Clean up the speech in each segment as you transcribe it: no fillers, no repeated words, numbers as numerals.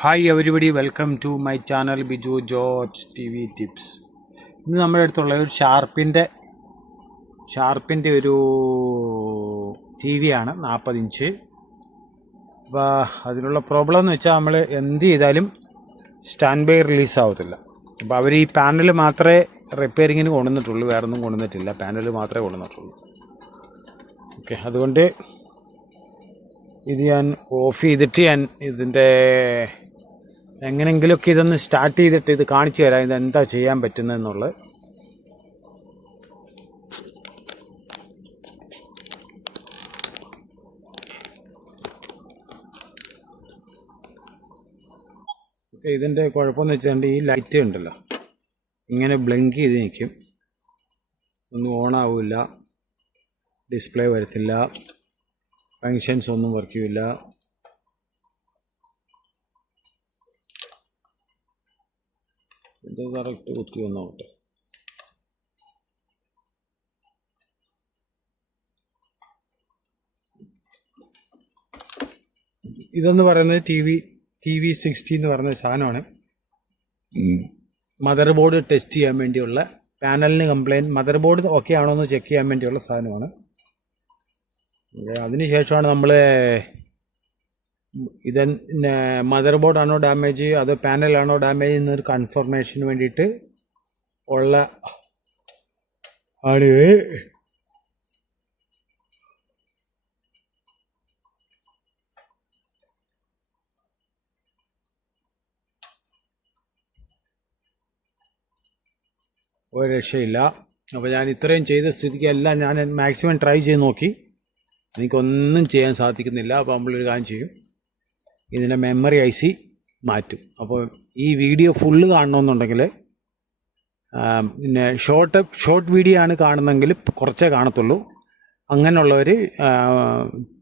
Hi everybody, welcome to my channel Biju George TV Tips. ഇന്ന് നമ്മുടെ അടുത്തുള്ള ഒരു ഷാർപ്പിൻ്റെ ഒരു ടി വി ആണ് 40 ഇഞ്ച്. അപ്പോൾ അതിലുള്ള പ്രോബ്ലം എന്ന് വെച്ചാൽ നമ്മൾ എന്ത് ചെയ്താലും സ്റ്റാൻഡ് ബൈ റിലീസ് ആവത്തില്ല. അപ്പോൾ അവർ ഈ പാനൽ മാത്രമേ റിപ്പയറിങ്ങിന് കൊണ്ടുവന്നിട്ടുള്ളൂ, വേറെ ഒന്നും കൊണ്ടുവന്നിട്ടില്ല, പാനൽ മാത്രമേ കൊണ്ടുവന്നിട്ടുള്ളൂ. ഓക്കെ, അതുകൊണ്ട് ഇത് ഞാൻ ഓഫ് ചെയ്തിട്ട് ഞാൻ ഇതിൻ്റെ എങ്ങനെയെങ്കിലുമൊക്കെ ഇതൊന്ന് സ്റ്റാർട്ട് ചെയ്തിട്ട് ഇത് കാണിച്ചു തരാം, ഇതെന്താ ചെയ്യാൻ പറ്റുന്നതെന്നുള്ളത്. ഓക്കെ, ഇതിൻ്റെ കുഴപ്പമെന്ന് വെച്ചാൽ ഈ ലൈറ്റ് ഉണ്ടല്ലോ ഇങ്ങനെ ബ്ലിങ്ക് ചെയ്ത് നിൽക്കും, ഒന്നും ഓണാവില്ല, ഡിസ്പ്ലേ വരത്തില്ല, ഫങ്ഷൻസ് ഒന്നും വർക്ക് ചെയ്യില്ല. ഇത് കറക്റ്റ് കുത്തി വന്നോട്ടെ. ഇതെന്ന് പറയുന്നത് ടി വി 60 എന്ന് പറയുന്ന സാധനമാണ്. മദർ ബോർഡ് ടെസ്റ്റ് ചെയ്യാൻ വേണ്ടിയുള്ള, പാനലിന് കംപ്ലയിൻറ്റ്, മദർ ബോർഡ് ഓക്കെ ആണോ എന്ന് ചെക്ക് ചെയ്യാൻ വേണ്ടിയുള്ള സാധനമാണ്. അതിനുശേഷമാണ് നമ്മൾ ഇത് മദർ ബോർഡാണോ ഡാമേജ് അതോ പാനലാണോ ഡാമേജ് എന്നൊരു കൺഫർമേഷന് വേണ്ടിയിട്ട് ഉള്ള ആണിത്. ഒരു രക്ഷയില്ല. അപ്പോൾ ഞാൻ ഇത്രയും ചെയ്ത സ്ഥിതിക്ക് എല്ലാം ഞാൻ മാക്സിമം ട്രൈ ചെയ്ത് നോക്കി, എനിക്കൊന്നും ചെയ്യാൻ സാധിക്കുന്നില്ല. അപ്പോൾ നമ്മളൊരു കാര്യം ചെയ്യും, ഇതിൻ്റെ മെമ്മറി IC മാറ്റും. അപ്പോൾ ഈ വീഡിയോ ഫുള്ള് കാണണമെന്നുണ്ടെങ്കിൽ പിന്നെ ഷോർട്ട് വീഡിയോ ആണ് കാണുന്നതെങ്കിൽ കുറച്ചേ കാണത്തുള്ളൂ. അങ്ങനെയുള്ളവർ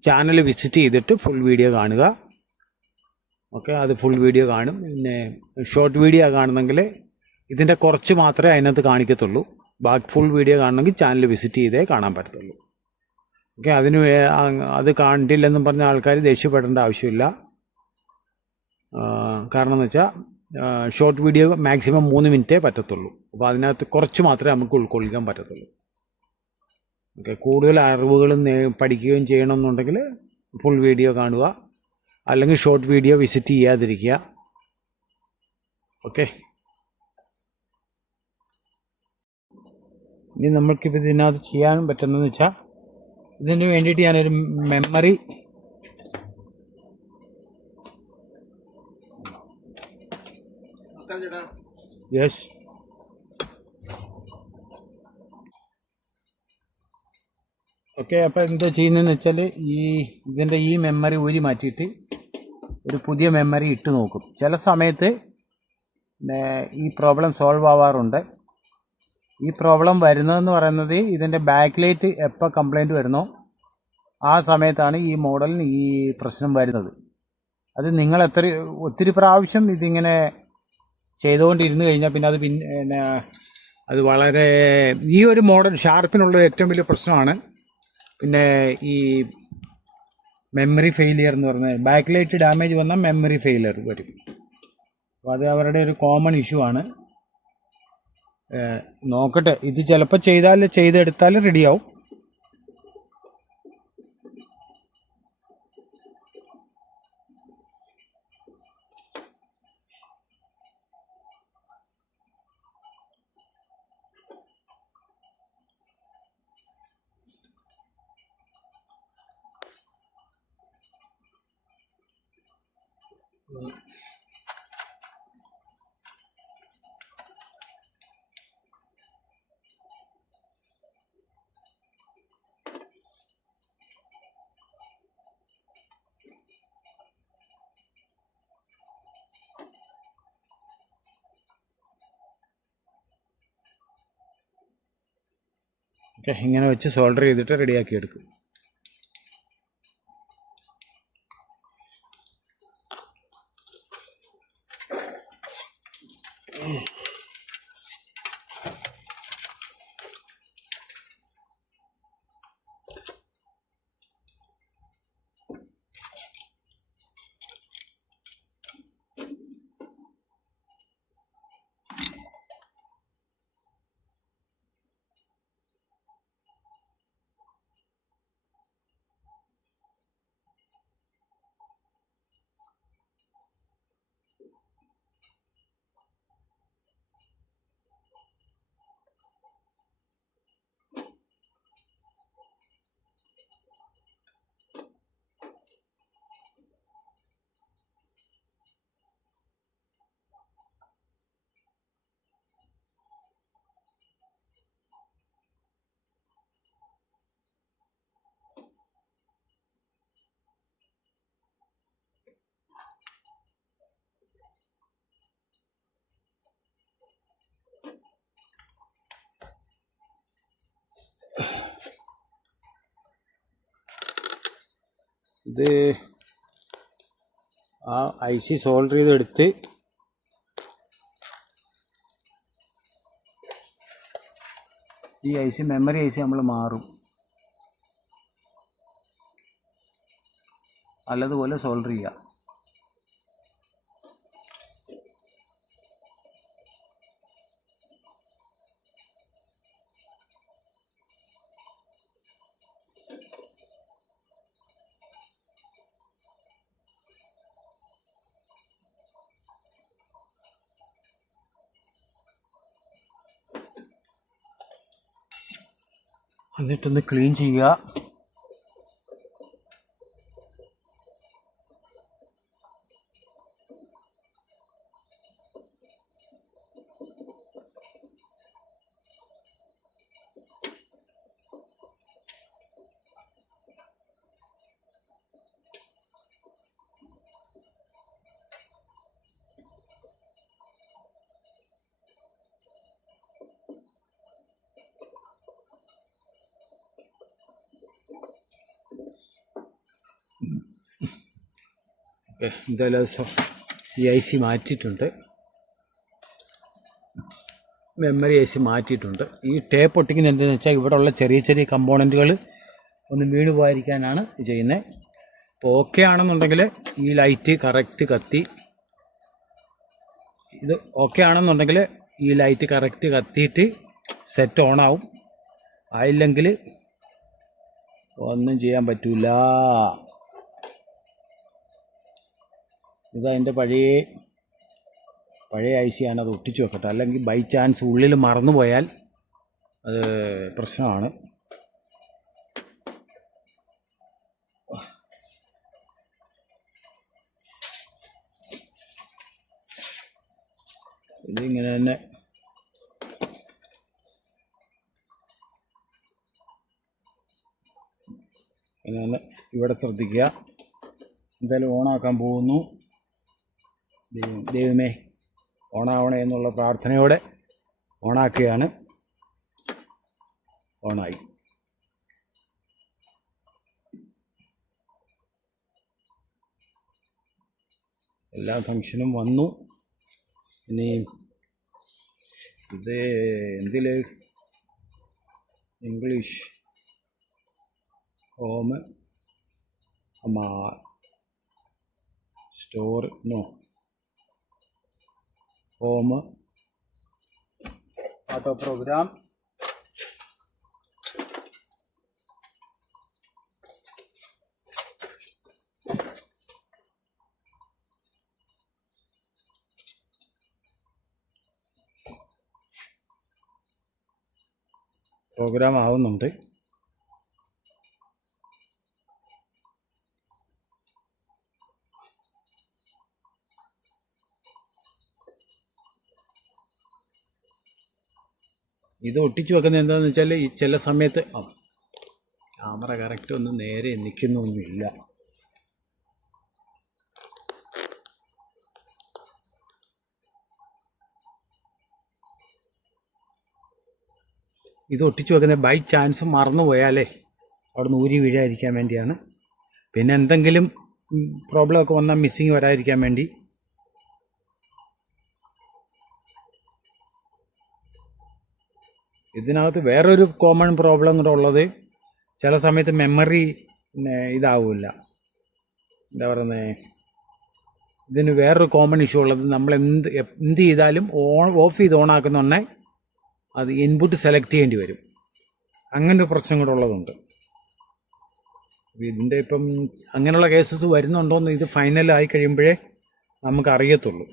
ചാനൽ വിസിറ്റ് ചെയ്തിട്ട് ഫുൾ വീഡിയോ കാണുക. ഓക്കെ, അത് ഫുൾ വീഡിയോ കാണും. പിന്നെ ഷോർട്ട് വീഡിയോ കാണുന്നെങ്കിൽ ഇതിൻ്റെ കുറച്ച് മാത്രമേ അതിനകത്ത് കാണിക്കത്തുള്ളൂ. ബാക്കി ഫുൾ വീഡിയോ കാണണമെങ്കിൽ ചാനൽ വിസിറ്റ് ചെയ്തേ കാണാൻ പറ്റത്തുള്ളൂ. ഓക്കെ, അത് കണ്ടില്ലെന്നും പറഞ്ഞ ആൾക്കാർ ദേഷ്യപ്പെടേണ്ട ആവശ്യമില്ല. കാരണം എന്ന് വെച്ചാൽ ഷോർട്ട് വീഡിയോ മാക്സിമം 3 മിനിറ്റേ പറ്റത്തുള്ളൂ. അപ്പോൾ അതിനകത്ത് കുറച്ച് മാത്രമേ നമുക്ക് ഉൾക്കൊള്ളിക്കാൻ പറ്റത്തുള്ളൂ. ഓക്കെ, കൂടുതൽ അറിവുകളും പഠിക്കുകയും ചെയ്യണമെന്നുണ്ടെങ്കിൽ ഫുൾ വീഡിയോ കാണുക, അല്ലെങ്കിൽ ഷോർട്ട് വീഡിയോ വിസിറ്റ് ചെയ്യാതിരിക്കുക. ഓക്കെ, ഇനി നമ്മൾക്കിപ്പോൾ ഇതിനകത്ത് ചെയ്യാൻ പറ്റുന്നതെന്ന് വെച്ചാൽ ഇതിന് വേണ്ടിയിട്ട് ഞാനൊരു മെമ്മറി യെസ് ഓക്കെ. അപ്പോൾ എന്താ ചെയ്യുന്നതെന്ന് വെച്ചാൽ ഇതിൻ്റെ ഈ മെമ്മറി ഊരി മാറ്റിയിട്ട് ഒരു പുതിയ മെമ്മറി ഇട്ട് നോക്കും. ചില സമയത്ത് ഈ പ്രോബ്ലം സോൾവ് ആവാറുണ്ട്. ഈ പ്രോബ്ലം വരുന്നതെന്ന് പറയുന്നത് ഇതിൻ്റെ ബാക്ക് ലൈറ്റ് എപ്പോൾ കംപ്ലൈൻറ്റ് വരുന്നോ ആ സമയത്താണ് ഈ മോഡലിന് ഈ പ്രശ്നം വരുന്നത്. അത് നിങ്ങൾ ഒത്തിരി പ്രാവശ്യം ഇതിങ്ങനെ ചെയ്തുകൊണ്ടിരുന്നു കഴിഞ്ഞാൽ പിന്നെ അത് വളരെ ഈ ഒരു മോഡൽ ഷാർപ്പിനുള്ള ഏറ്റവും വലിയ പ്രശ്നമാണ് പിന്നെ ഈ മെമ്മറി ഫെയിലിയർ എന്ന് പറഞ്ഞാൽ ബാക്ക് ലൈറ്റ് ഡാമേജ് വന്നാൽ മെമ്മറി ഫെയിലിയർ വരും. അപ്പോൾ അത് അവരുടെ ഒരു കോമൺ ഇഷ്യൂ ആണ്. നോക്കട്ടെ, ഇത് ചിലപ്പോൾ ചെയ്തെടുത്താൽ റെഡിയാവും. ഓക്കെ, ഇങ്ങനെ വെച്ച് സോൾഡർ ചെയ്തിട്ട് റെഡിയാക്കി എടുക്കും. ഇത് ആ IC സോൾഡർ ചെയ്തെടുത്ത് ഈ മെമ്മറി IC നമ്മൾ മാറും, നല്ലതുപോലെ സോൾഡർ ചെയ്യുക. എന്നിട്ടൊന്ന് ക്ലീൻ ചെയ്യുക. എന്തായാലും ഈ IC മാറ്റിയിട്ടുണ്ട്, മെമ്മറി IC മാറ്റിയിട്ടുണ്ട്. ഈ ടേപ്പ് ഒട്ടിക്കുന്നത് എന്തെന്ന് വെച്ചാൽ ഇവിടെ ഉള്ള ചെറിയ ചെറിയ കമ്പോണൻറ്റുകൾ ഒന്ന് വീണ് പോകാതിരിക്കാനാണ് ചെയ്യുന്നത്. ഇപ്പോൾ ഓക്കെ ആണെന്നുണ്ടെങ്കിൽ ഈ ലൈറ്റ് കറക്റ്റ് കത്തി, ഇത് ഓക്കെ ആണെന്നുണ്ടെങ്കിൽ ഈ ലൈറ്റ് കറക്റ്റ് കത്തിയിട്ട് സെറ്റ് ഓണാവും. ആയില്ലെങ്കിൽ ഒന്നും ചെയ്യാൻ പറ്റില്ല. ഇതതിൻ്റെ പഴയ IC ആണ്, അത് ഒട്ടിച്ചു വെക്കട്ടെ. അല്ലെങ്കിൽ ബൈ ചാൻസ് ഉള്ളിൽ മറന്നു പോയാൽ അത് പ്രശ്നമാണ്. ഇതിങ്ങനെ തന്നെ ഇവിടെ ശ്രദ്ധിക്കുക. എന്തായാലും ഓണാക്കാൻ പോകുന്നു. ദൈവമേ ഓണാവണേ എന്നുള്ള പ്രാർത്ഥനയോടെ ഓണാക്കുകയാണ്. ഓണായി. എല്ലാ ഫങ്ഷനും വന്നു. ഇനി ഇത് എന്തിൽ English home store no home auto program ആവുന്നുണ്ട്. ഇത് ഒട്ടിച്ചു വെക്കുന്നത് എന്താണെന്ന് വെച്ചാൽ ഈ ചില സമയത്ത് ക്യാമറ കറക്റ്റ് ഒന്നും നേരെ നിൽക്കുന്നൊന്നുമില്ല. ഇത് ഒട്ടിച്ചു വെക്കുന്നത് ബൈ ചാൻസ് മറന്നു പോയാലേ അവിടെ നിന്ന് ഊരി വീഴാതിരിക്കാൻ വേണ്ടിയാണ്. പിന്നെ എന്തെങ്കിലും പ്രോബ്ലം ഒക്കെ വന്നാൽ മിസ്സിങ് വരാതിരിക്കാൻ വേണ്ടി. ഇതിനകത്ത് വേറൊരു കോമൺ പ്രോബ്ലം കൂടെ ഉള്ളത്, ചില സമയത്ത് മെമ്മറി ഇതാവില്ല. എന്താ പറയുന്നത്, ഇതിന് വേറൊരു കോമൺ ഇഷ്യൂ ഉള്ളത്, നമ്മൾ എന്ത് ചെയ്താലും ഓഫ് ചെയ്ത് ഓണാക്കുന്നുണ്ടെ അത് ഇൻപുട്ട് സെലക്ട് ചെയ്യേണ്ടി വരും. അങ്ങനെ ഒരു പ്രശ്നം കൂടെ ഉള്ളതുണ്ട്. ഇതിൻ്റെ ഇപ്പം അങ്ങനെയുള്ള കേസസ് വരുന്നുണ്ടോയെന്ന് ഇത് ഫൈനലായി കഴിയുമ്പോഴേ നമുക്ക് അറിയത്തുള്ളൂ.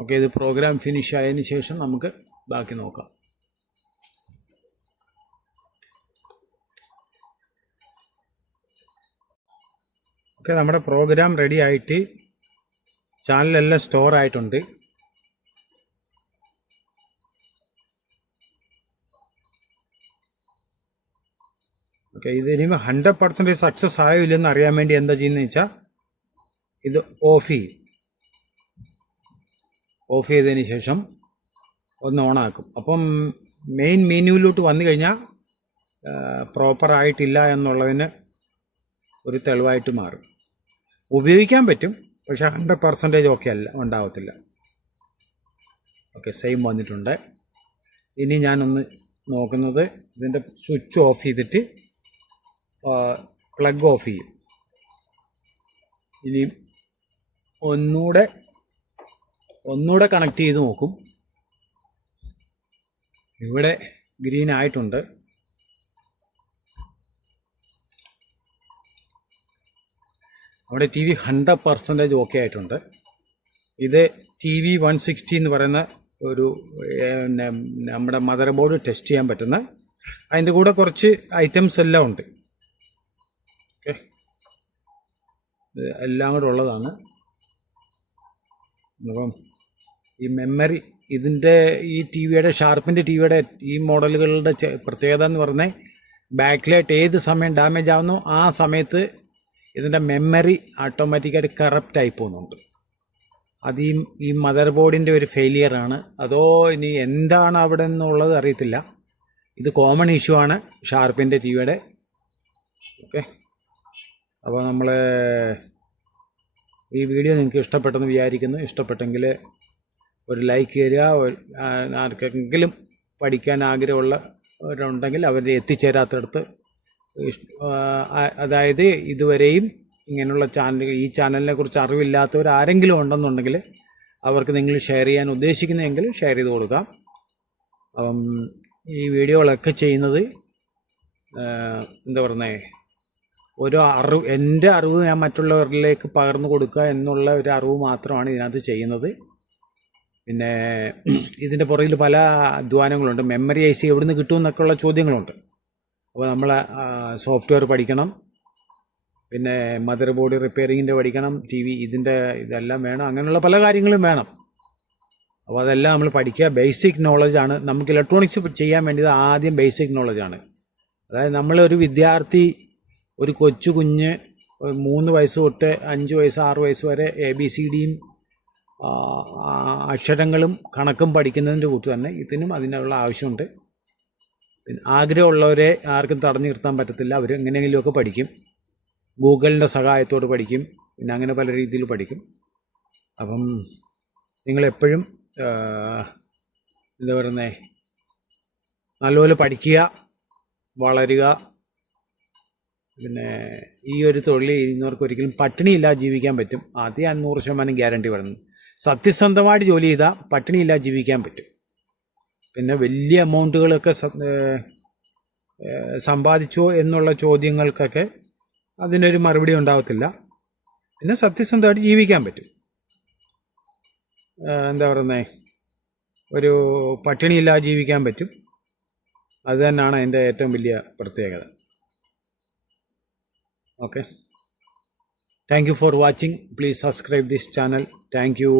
ഓക്കെ, ഇത് പ്രോഗ്രാം ഫിനിഷ് ആയതിന് ശേഷം നമുക്ക് ബാക്കി നോക്കാം. ഓക്കെ, നമ്മുടെ പ്രോഗ്രാം റെഡി ആയിട്ട് ചാനലെല്ലാം സ്റ്റോർ ആയിട്ടുണ്ട്. ഓക്കെ, ഇത് ഇനി 100% സക്സസ് ആയോ ഇല്ലെന്ന് അറിയാൻ വേണ്ടി എന്താ ചെയ്യുന്നത് വെച്ചാൽ ഇത് ഓഫ് ചെയ്യും. ഓഫ് ചെയ്തതിന് ശേഷം ഒന്ന് ഓണാക്കും. അപ്പം മെയിൻ മെനുവിലോട്ട് വന്നു കഴിഞ്ഞാൽ പ്രോപ്പറായിട്ടില്ല എന്നുള്ളതിന് ഒരു തെളിവായിട്ട് മാറും. ഉപയോഗിക്കാൻ പറ്റും, പക്ഷെ 100% ഓക്കെ അല്ല, ഉണ്ടാവത്തില്ല. ഓക്കെ, സെയിം വന്നിട്ടുണ്ട്. ഇനി ഞാനൊന്ന് നോക്കുന്നത് ഇതിൻ്റെ സ്വിച്ച് ഓഫ് ചെയ്തിട്ട് പ്ലഗ് ഓഫ് ചെയ്യും. ഇനി ഒന്നുകൂടെ കണക്ട് ചെയ്ത് നോക്കും. ഇവിടെ ഗ്രീൻ ആയിട്ടുണ്ട്. അവിടെ ടി വി 100% ഓക്കെ ആയിട്ടുണ്ട്. ഇത് TV 160 എന്ന് പറയുന്ന ഒരു നമ്മുടെ മദർ ബോർഡ് ടെസ്റ്റ് ചെയ്യാൻ പറ്റുന്ന, അതിൻ്റെ കൂടെ കുറച്ച് ഐറ്റംസ് എല്ലാം ഉണ്ട്. ഓക്കെ, എല്ലാം കൂടെ ഉള്ളതാണ്. അപ്പം ഈ മെമ്മറി, ഇതിൻ്റെ ഈ ഷാർപ്പിൻ്റെ ടിവിയുടെ ഈ മോഡലുകളുടെ പ്രത്യേകത എന്ന് പറഞ്ഞാൽ ബാക്ക് ലൈറ്റ് ഏത് സമയം ഡാമേജ് ആവുന്നു ആ സമയത്ത് ഇതിൻ്റെ മെമ്മറി ഓട്ടോമാറ്റിക്കായിട്ട് കറപ്റ്റായി പോകുന്നുണ്ട്. അത് ഈ മദർ ബോർഡിൻ്റെ ഒരു ഫെയിലിയറാണ്, അതോ ഇനി എന്താണ് അവിടെ നിന്നുള്ളത് അറിയത്തില്ല. ഇത് കോമൺ ഇഷ്യൂ ആണ് ഷാർപ്പിൻ്റെ ടിവിയുടെ. ഓക്കെ, അപ്പോൾ നമ്മൾ ഈ വീഡിയോ നിങ്ങൾക്ക് ഇഷ്ടപ്പെട്ടെന്ന് വിചാരിക്കുന്നു. ഇഷ്ടപ്പെട്ടെങ്കിൽ ഒരു ലൈക്ക് തരിക. ആർക്കെങ്കിലും പഠിക്കാൻ ആഗ്രഹമുള്ളവരുണ്ടെങ്കിൽ അവരെ എത്തിച്ചേരാത്തടത്ത്, അതായത് ഇതുവരെയും ഇങ്ങനെയുള്ള ഈ ചാനലിനെ കുറിച്ച് അറിവില്ലാത്തവർ ആരെങ്കിലും ഉണ്ടെന്നുണ്ടെങ്കിൽ അവർക്ക് നിങ്ങൾ ഷെയർ ചെയ്യാൻ ഉദ്ദേശിക്കുന്നതെങ്കിൽ ഷെയർ ചെയ്ത് കൊടുക്കാം. അപ്പം ഈ വീഡിയോകളൊക്കെ ചെയ്യുന്നത് എന്താ പറയുന്നത്, എൻ്റെ അറിവ് ഞാൻ മറ്റുള്ളവരിലേക്ക് പകർന്നു കൊടുക്കുക എന്നുള്ള ഒരു അറിവ് മാത്രമാണ് ഇതിനകത്ത് ചെയ്യുന്നത്. പിന്നെ ഇതിൻ്റെ പുറകിൽ പല അധ്വാനങ്ങളുണ്ട്. മെമ്മറി IC എവിടെ നിന്ന് കിട്ടുമെന്നൊക്കെയുള്ള ചോദ്യങ്ങളുണ്ട്. അപ്പോൾ നമ്മൾ സോഫ്റ്റ്വെയർ പഠിക്കണം, പിന്നെ മദർ ബോർഡ് റിപ്പയറിങ്ങിൻ്റെ പഠിക്കണം, TV ഇതെല്ലാം വേണം, അങ്ങനെയുള്ള പല കാര്യങ്ങളും വേണം. അപ്പോൾ അതെല്ലാം നമ്മൾ പഠിക്കുക. ബേസിക് നോളജാണ് നമുക്ക് ഇലക്ട്രോണിക്സ് ചെയ്യാൻ വേണ്ടിയത്. ആദ്യം ബേസിക് നോളജാണ്. അതായത് നമ്മളൊരു വിദ്യാർത്ഥി, ഒരു കൊച്ചു കുഞ്ഞ് 3 വയസ്സ് തൊട്ട് 5 വയസ്സ് 6 വയസ്സ് വരെ ABCDയും അക്ഷരങ്ങളും കണക്കും പഠിക്കുന്നതിൻ്റെ കൂട്ട് തന്നെ ഇതിനും അതിനുള്ള ആവശ്യമുണ്ട്. പിന്നെ ആഗ്രഹമുള്ളവരെ ആർക്കും തടഞ്ഞു നിർത്താൻ പറ്റത്തില്ല. അവർ എങ്ങനെയെങ്കിലുമൊക്കെ പഠിക്കും, ഗൂഗിളിൻ്റെ സഹായത്തോട് പഠിക്കും, പിന്നെ അങ്ങനെ പല രീതിയിൽ പഠിക്കും. അപ്പം നിങ്ങളെപ്പോഴും എന്താ പറയുന്നത്, നല്ലപോലെ പഠിക്കുക, വളരുക. പിന്നെ ഈ ഒരു തൊഴിൽ ചെയ്യുന്നവർക്ക് ഒരിക്കലും പട്ടിണിയില്ലാതെ ജീവിക്കാൻ പറ്റും. അത് ഞാൻ 100% ഗ്യാരണ്ടി പറയുന്നു. സത്യസന്ധമായിട്ട് ജോലി ചെയ്താൽ പട്ടിണിയില്ലാതെ ജീവിക്കാൻ പറ്റും. പിന്നെ വലിയ എമൗണ്ടുകളൊക്കെ സമ്പാദിച്ചോ എന്നുള്ള ചോദ്യങ്ങൾക്കൊക്കെ അതിനൊരു മറുപടി ഉണ്ടാകത്തില്ല. പിന്നെ സത്യസന്ധമായിട്ട് ജീവിക്കാൻ പറ്റും. എന്താ പറയുന്നത്, ഒരു പട്ടിണിയില്ലാതെ ജീവിക്കാൻ പറ്റും. അത് തന്നെയാണ് എൻ്റെ ഏറ്റവും വലിയ പ്രത്യേകത. Okay, thank you for watching. Please subscribe this channel. Thank you.